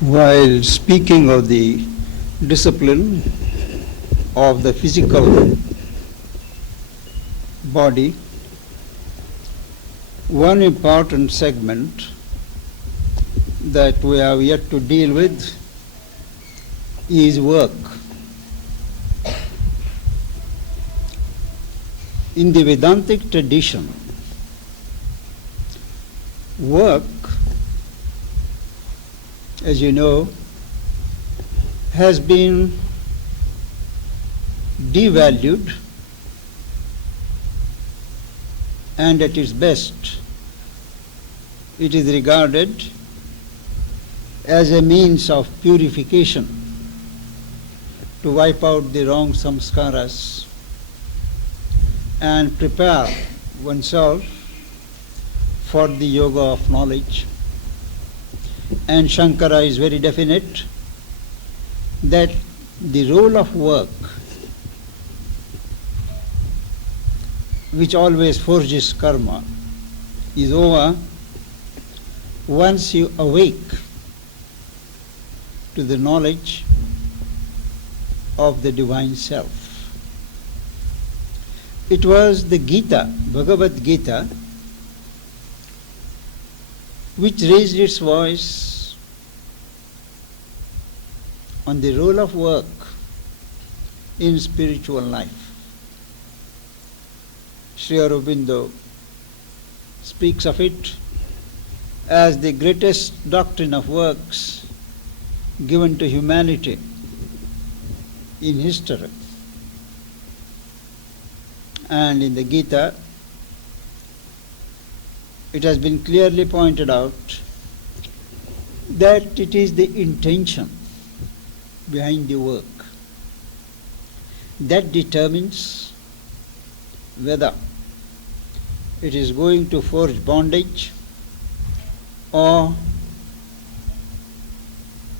While speaking of the discipline of the physical body, one important segment that we have yet to deal with is work. In the Vedantic tradition, work, as you know, has been devalued, and at its best it is regarded as a means of purification to wipe out the wrong samskaras and prepare oneself for the yoga of knowledge. And Shankara is very definite that the role of work, which always forges karma, is over once you awake to the knowledge of the divine self. It was the Gita, Bhagavad Gita, which raised its voice on the role of work in spiritual life. Sri Aurobindo speaks of it as the greatest doctrine of works given to humanity in history. And in the Gita, it has been clearly pointed out that it is the intention behind the work that determines whether it is going to forge bondage or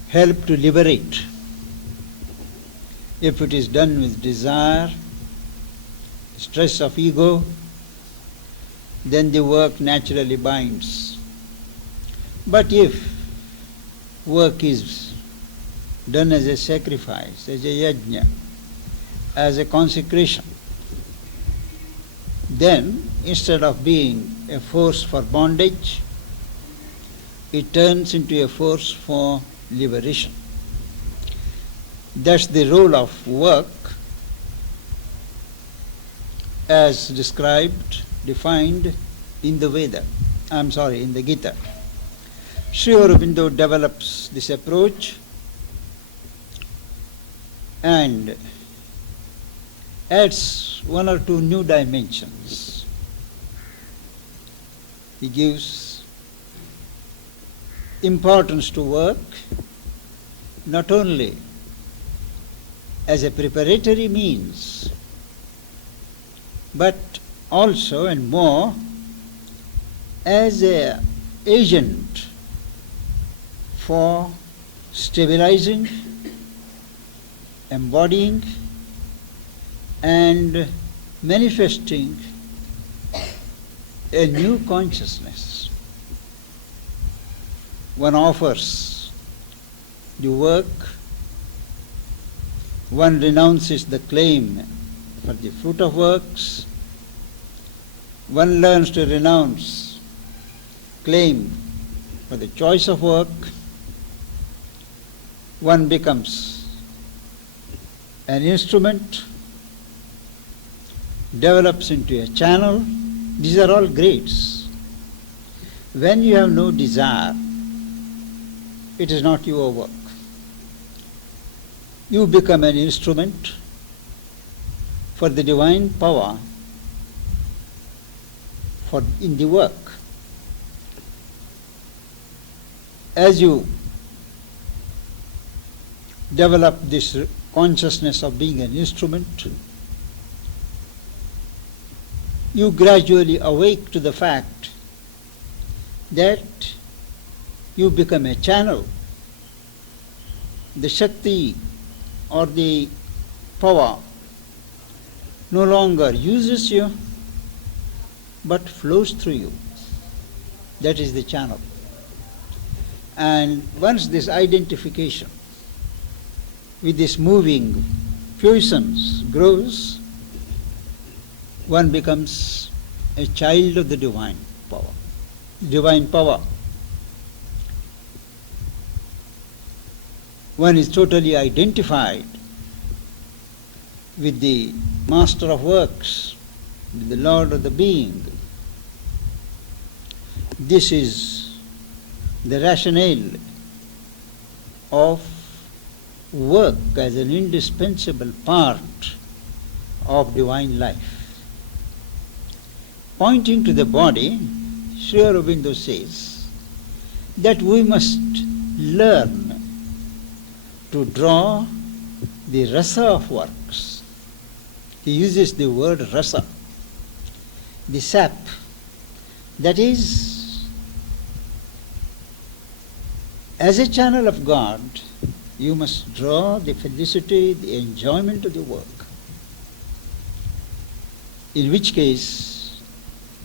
help to liberate. If it is done with desire, stress of ego, then the work naturally binds. But if work is done as a sacrifice, as a yajna, as a consecration, then instead of being a force for bondage, it turns into a force for liberation. That's the role of work as described, defined in the in the Gita. Sri Aurobindo develops this approach and adds one or two new dimensions. He gives importance to work not only as a preparatory means, but also and more as an agent for stabilizing, embodying, and manifesting a new consciousness. One offers the work, one renounces the claim for the fruit of works, one learns to renounce claim for the choice of work, one becomes an instrument, develops into a channel. These are all grades. When you have no desire, it is not your work. You become an instrument for the divine power in the work. As you develop this consciousness of being an instrument, you gradually awake to the fact that you become a channel. The Shakti or the power no longer uses you, but flows through you. That is the channel. And once this identification with this moving puissance grows, one becomes a child of the divine power. Divine power. One is totally identified with the Master of Works, with the Lord of the Being. This is the rationale of work as an indispensable part of divine life. Pointing to the body, Sri Aurobindo says that we must learn to draw the rasa of works. He uses the word rasa, the sap. That is, as a channel of God, you must draw the felicity, the enjoyment of the work. In which case,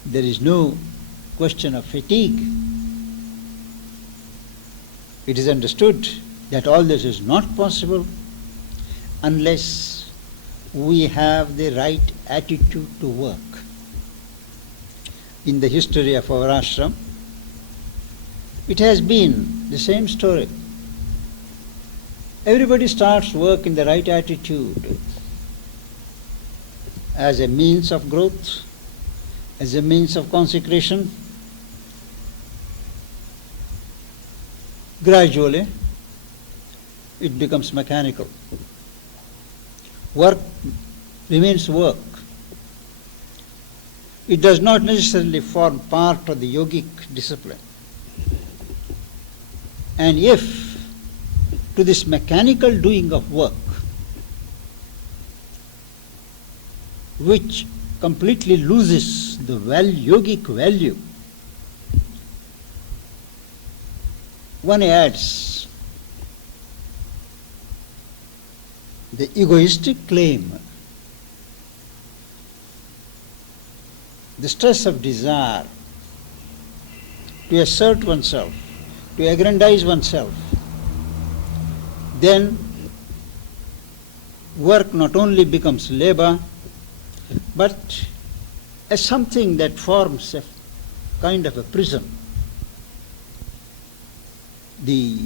there is no question of fatigue. It is understood that all this is not possible unless we have the right attitude to work. In the history of our ashram, it has been the same story. Everybody starts work in the right attitude, as a means of growth, as a means of consecration. Gradually, it becomes mechanical. Work remains work. It does not necessarily form part of the yogic discipline. And if to this mechanical doing of work, which completely loses the yogic value, one adds the egoistic claim, the stress of desire to assert oneself, to aggrandize oneself, then work not only becomes labor, but as something that forms a kind of a prison.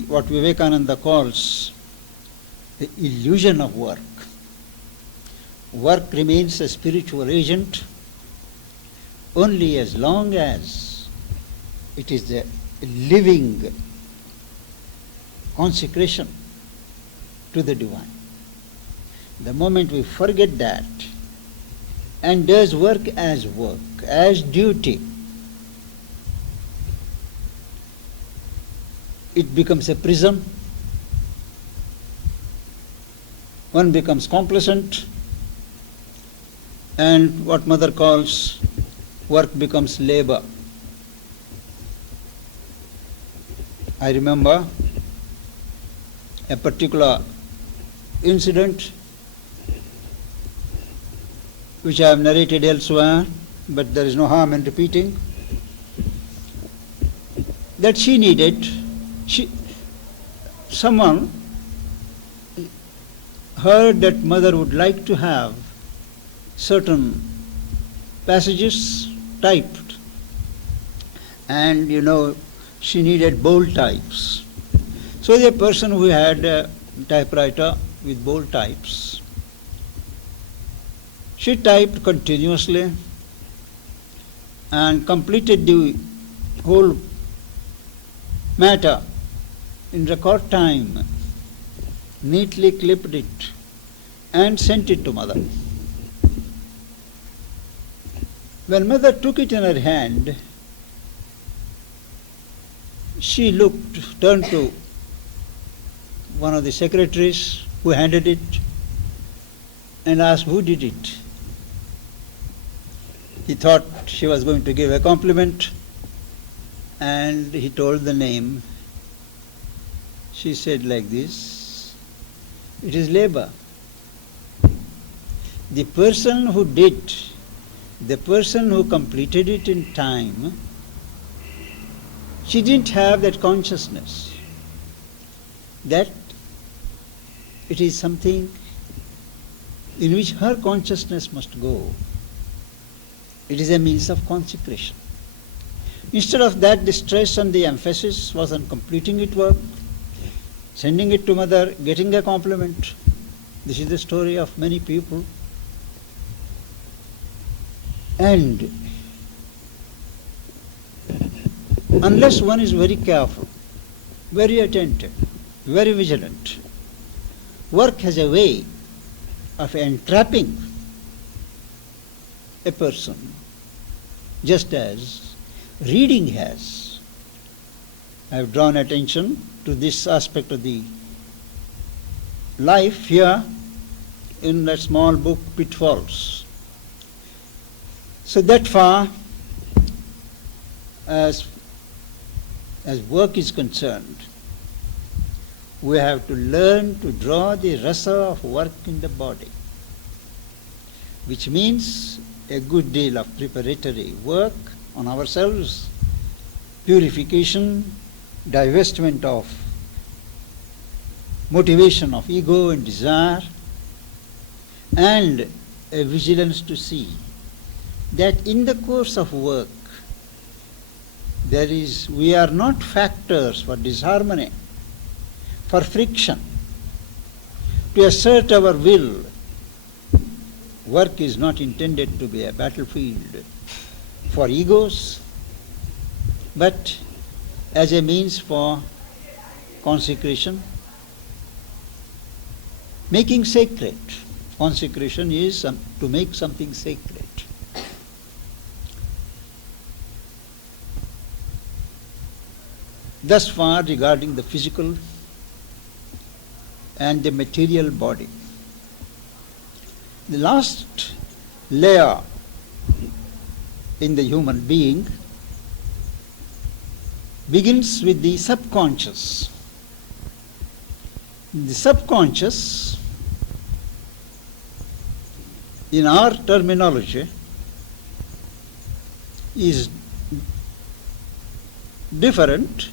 What Vivekananda calls the illusion of work. Work remains a spiritual agent only as long as it is a living consecration to the divine. The moment we forget that and does work, as duty, it becomes a prison. One becomes complacent, and what mother calls work becomes labor. I remember a particular incident which I have narrated elsewhere, but there is no harm in repeating, that someone heard that mother would like to have certain passages typed, and she needed bold types. So the person who had a typewriter with bold types, she typed continuously and completed the whole matter in record time, neatly clipped it and sent it to mother. When mother took it in her hand, she turned to one of the secretaries who handed it and asked who did it. He thought she was going to give a compliment, and he told the name. She said like this, "It is labor." The person who did, the person who completed it in time, she didn't have that consciousness. that it is something in which her consciousness must go. It is a means of consecration. Instead of that, the stress and the emphasis was on completing its work, sending it to mother, getting a compliment. This is the story of many people. And unless one is very careful, very attentive, very vigilant, work has a way of entrapping a person, just as reading has. I have drawn attention to this aspect of the life here in that small book, Pitfalls. So that far as work is concerned, we have to learn to draw the rasa of work in the body, which means a good deal of preparatory work on ourselves, purification, divestment of motivation of ego and desire, and a vigilance to see that in the course of work we are not factors for disharmony, for friction, to assert our will. Work is not intended to be a battlefield for egos, but as a means for consecration, making sacred. Consecration is to make something sacred. Thus far regarding the physical and the material body. The last layer in the human being begins with the subconscious. The subconscious, in our terminology, is different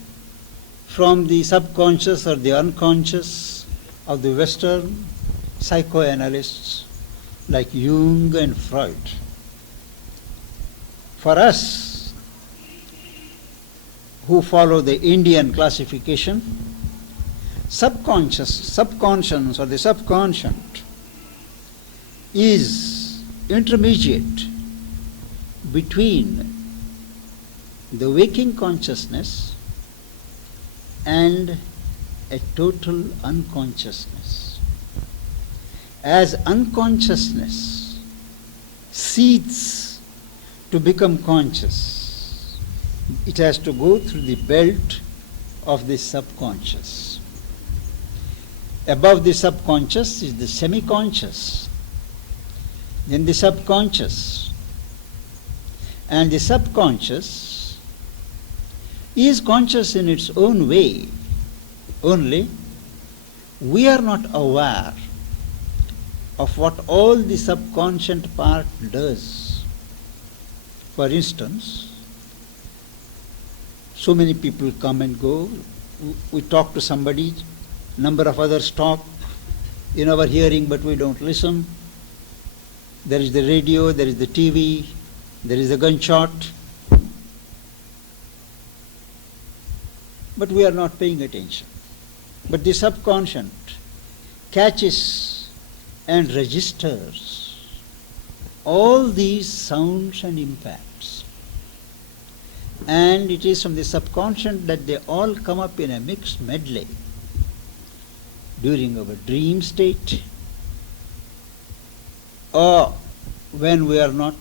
from the subconscious or the unconscious of the Western psychoanalysts like Jung and Freud. For us, who follow the Indian classification, subconscious or the subconscient is intermediate between the waking consciousness and a total unconsciousness. As unconsciousness seethes to become conscious, it has to go through the belt of the subconscious. Above the subconscious is the semi-conscious, then the subconscious. And the subconscious is conscious in its own way, only we are not aware of what all the subconscient part does. For instance, so many people come and go, we talk to somebody, number of others talk in our hearing but we don't listen. There is the radio, there is the TV, there is the gunshot, but we are not paying attention. But the subconscient catches and registers all these sounds and impacts. And it is from the subconscient that they all come up in a mixed medley during our dream state, or when we are not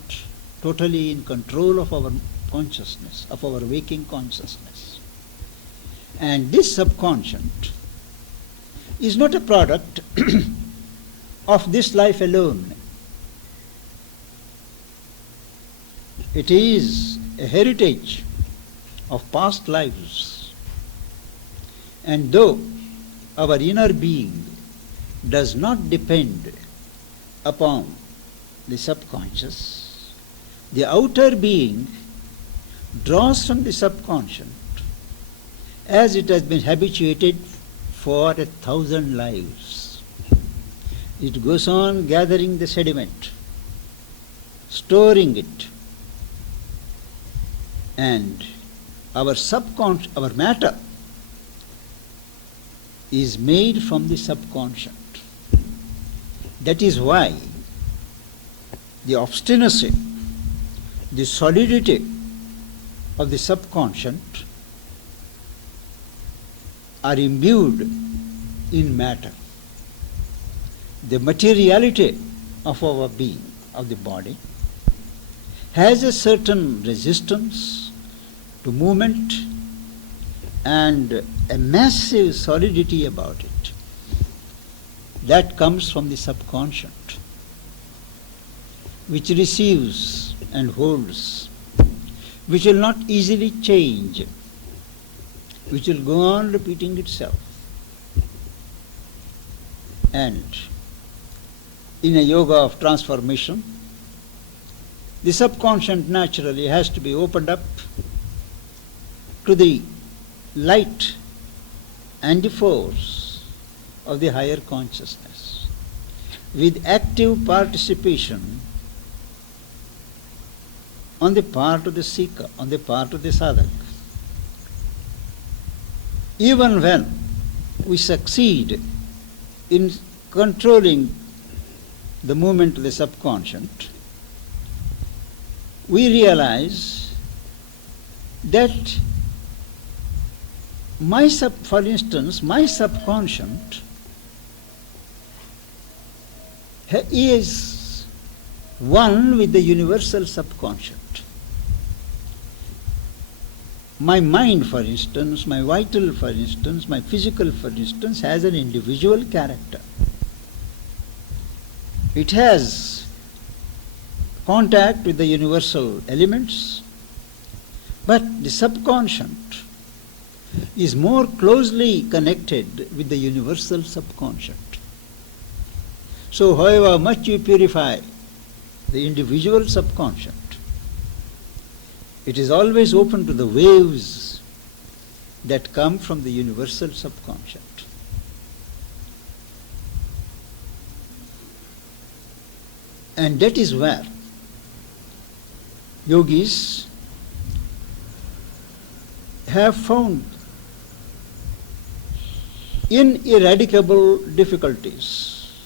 totally in control of our consciousness, of our waking consciousness. And this subconscient is not a product of this life alone. It is a heritage of past lives. And though our inner being does not depend upon the subconscious, the outer being draws from the subconscient as it has been habituated for 1,000 lives. It goes on gathering the sediment, storing it, and our matter is made from the subconscient. That is why the obstinacy, the solidity of the subconscient are imbued in matter. The materiality of our being, of the body, has a certain resistance to movement and a massive solidity about it. That comes from the subconscient, which receives and holds, which will not easily change, which will go on repeating itself. And in a yoga of transformation, the subconscient naturally has to be opened up to the light and the force of the higher consciousness, with active participation on the part of the seeker, on the part of the sadhaka. Even when we succeed in controlling the movement of the subconscient, we realize that for instance, my subconscient is one with the universal subconscient. My mind, for instance, my vital, for instance, my physical, for instance, has an individual character. It has contact with the universal elements, but the subconscient is more closely connected with the universal subconscient. So however much you purify the individual subconscient, it is always open to the waves that come from the universal subconscient. And that is where yogis have found ineradicable difficulties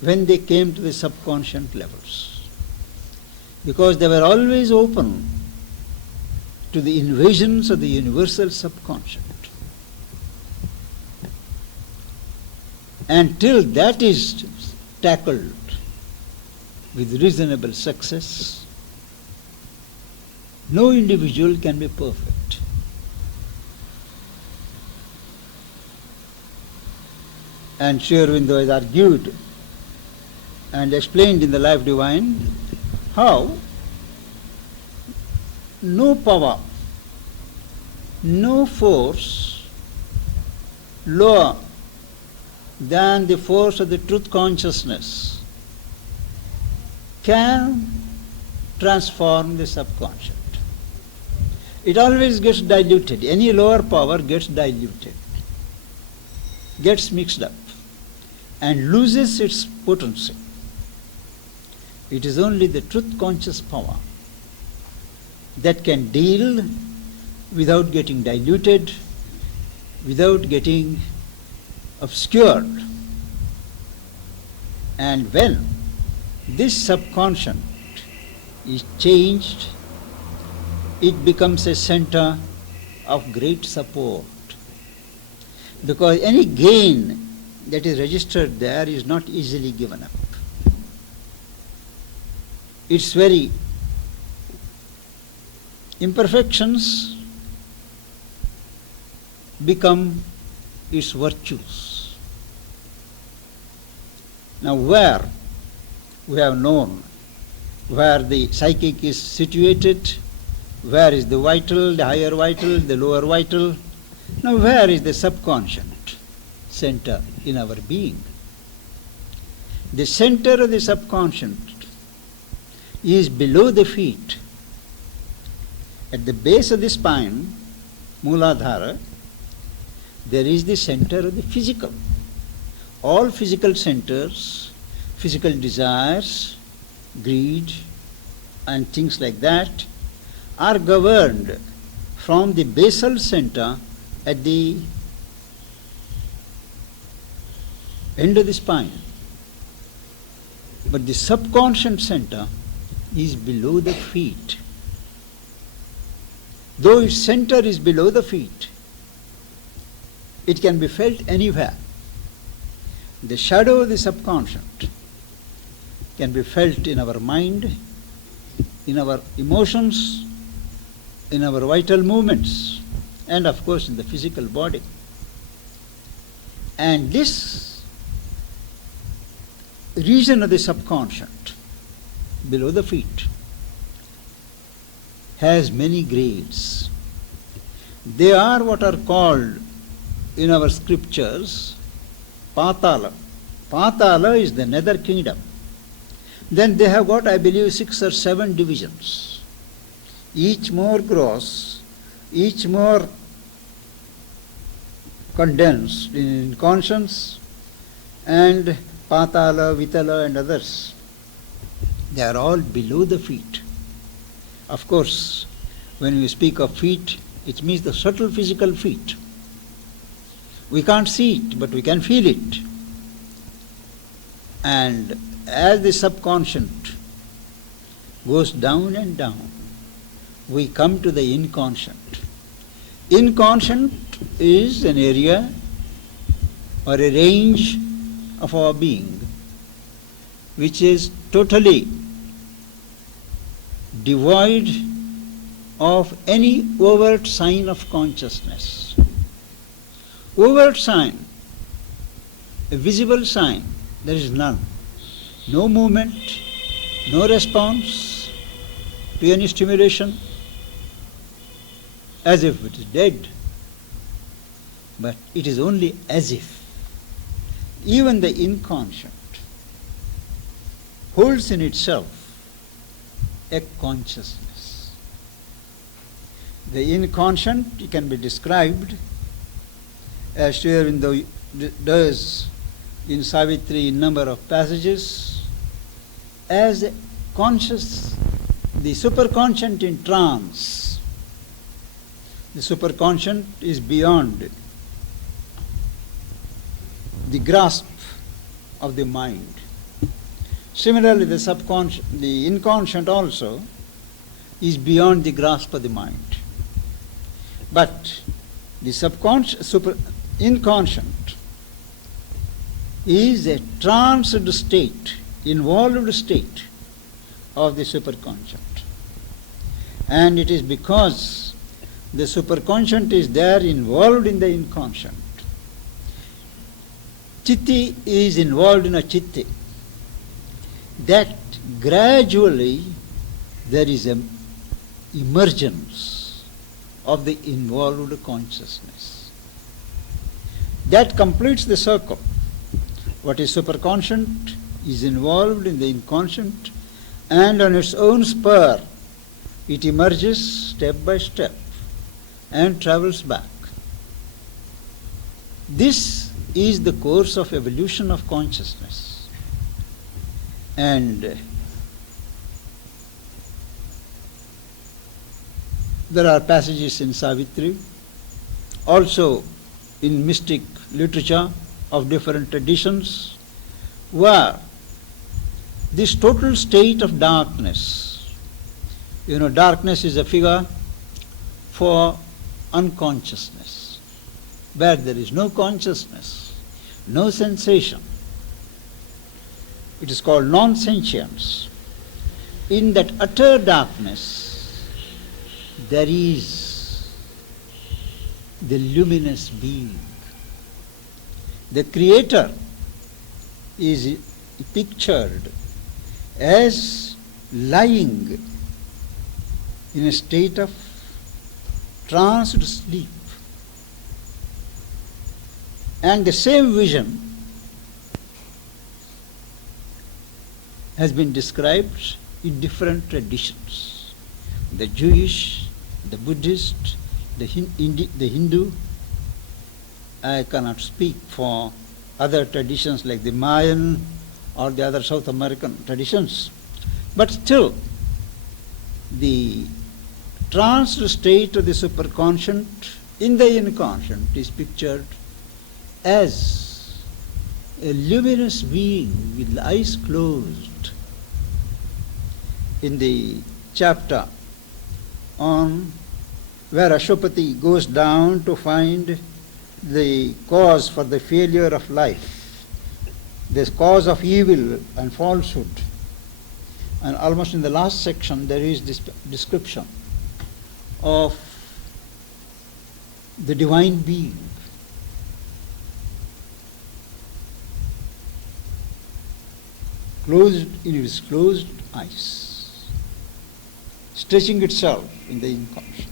when they came to the subconscient levels, because they were always open to the invasions of the universal subconscient. And till that is tackled with reasonable success, no individual can be perfect. And Sri Aurobindo has argued and explained in the Life Divine how no power, no force lower than the force of the truth consciousness can transform the subconscious. It always gets diluted. Any lower power gets diluted, gets mixed up, and loses its potency. It is only the truth conscious power that can deal without getting diluted, without getting obscured. And when this subconscient is changed, it becomes a center of great support, because any gain that is registered there is not easily given up. Its very imperfections become its virtues. Now, where we have known where the psychic is situated, where is the vital, the higher vital, the lower vital, now where is the subconscient center in our being? The center of the subconscient is below the feet, at the base of the spine, Mooladhara, there is the center of the physical. All physical centers, physical desires, greed, and things like that are governed from the basal center at the end of the spine. But the subconscient center is below the feet. Though its center is below the feet, it can be felt anywhere. The shadow of the subconscient can be felt in our mind, in our emotions, in our vital movements, and of course in the physical body. And this region of the subconscient, below the feet, has many grades. They are what are called in our scriptures Patala. Patala is the nether kingdom. Then they have got, I believe, 6 or 7 divisions, each more gross, each more condensed in conscience, and Patala, Vitala and others. They are all below the feet. Of course, when we speak of feet, it means the subtle physical feet. We can't see it, but we can feel it. And as the subconscient goes down and down, we come to the inconscient. Inconscient is an area or a range of our being which is totally devoid of any overt sign of consciousness. Overt sign, a visible sign, there is none. No movement, no response to any stimulation, as if it is dead. But it is only as if. Even the inconscient holds in itself a consciousness. The inconscient can be described, as Sri Aurobindo does in Savitri in number of passages, as a conscious, the superconscient in trance. The superconscient is beyond the grasp of the mind. Similarly, the inconscient also is beyond the grasp of the mind. But the inconscient is a tranced state, involved state of the superconscient. And it is because the superconscient is there involved in the inconscient. Chitti is involved in a chitti, that gradually there is an emergence of the involved consciousness. That completes the circle. What is superconscient is involved in the inconscient, and on its own spur it emerges step by step and travels back. This is the course of evolution of consciousness. And there are passages in Savitri, also in mystic literature of different traditions, where this total state of darkness, darkness is a figure for unconsciousness, where there is no consciousness, no sensation. It is called non-sentience. In that utter darkness, there is the luminous being. The Creator is pictured as lying in a state of tranced sleep. And the same vision has been described in different traditions. The Jewish, the Buddhist, the Hindu, I cannot speak for other traditions like the Mayan or the other South American traditions, but still the tranced state of the superconscient in the inconscient is pictured as a luminous being with the eyes closed. In the chapter on where Ashwapati goes down to find the cause for the failure of life, the cause of evil and falsehood, and almost in the last section there is this description of the divine being. Closed in its closed eyes, stretching itself in the inconscient.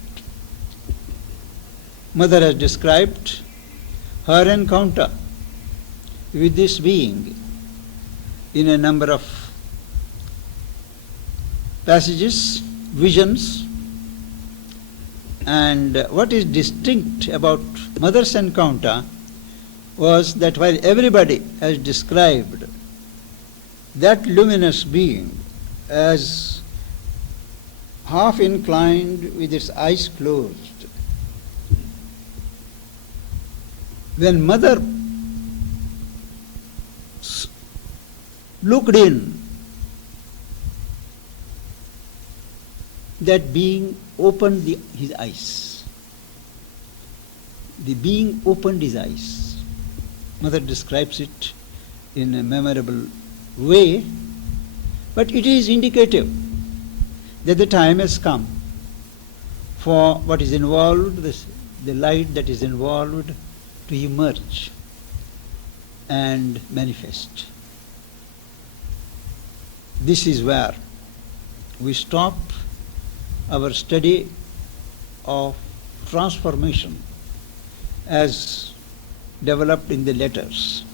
Mother has described her encounter with this being in a number of passages, visions, and what is distinct about Mother's encounter was that while everybody has described that luminous being as half inclined with its eyes closed, when Mother looked in, that being opened his eyes. The being opened his eyes. Mother describes it in a memorable way, but it is indicative that the time has come for what is involved, the light that is involved, to emerge and manifest. This is where we stop our study of transformation as developed in the letters.